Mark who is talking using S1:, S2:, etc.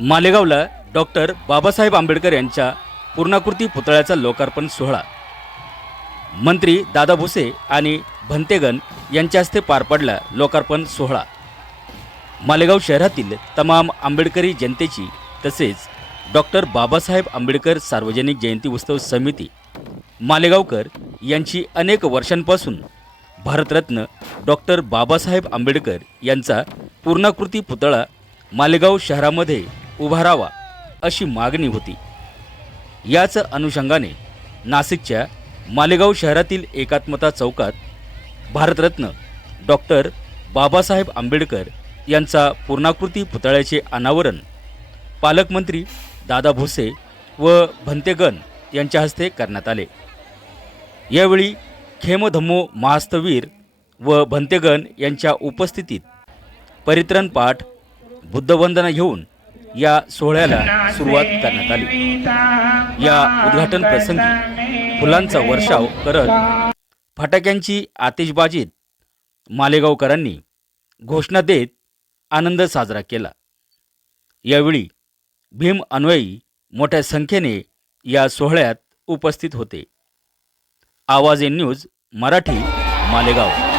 S1: मालेगावला doctor Babasaheb Ambedkar यांच्या पूर्णाकृती पुतळ्याचा लोकार्पण सोहळा. मंत्री दादा भुसे आणि भंतेगन यांच्या हस्ते पार पडला लोकार्पण सोहळा. मालेगाव शहरातील तमाम आंबेडकरी जनतेची तसेच डॉक्टर बाबासाहेब आंबेडकर सार्वजनिक जयंती उत्सव समिती मालेगावकर यांची अनेक वर्षांपासून भारतरत्न डॉक्टर बाबासाहेब आंबेडकर यांचा पूर्णाकृती पुतळा मालेगाव शहरामध्ये उभारावा अशी मागणी होती. याच अनुषंगाने नाशिकच्या मालेगाव शहरातील एकात्मता चौकात भारतरत्न डॉक्टर बाबासाहेब आंबेडकर यांचा पूर्णाकृती पुतळ्याचे अनावरण पालकमंत्री दादा भुसे व भंतेगन यांच्या हस्ते करण्यात आले. यावेळी खेमधम्मो महास्तवीर व भंतेगन यांच्या उपस्थितीत परित्रण पाठ बुद्धवंदना घेऊन या सोहळ्याला सुरुवात करण्यात आली. या उद्घाटन प्रसंगी फुलांचा वर्षाव करत फटाक्यांची आतिषबाजीत मालेगावकरांनी घोषणा देत आनंद साजरा केला. यावेळी भीम अन्वयी मोठ्या संख्येने या सोहळ्यात उपस्थित होते. आवाज इन न्यूज मराठी मालेगाव.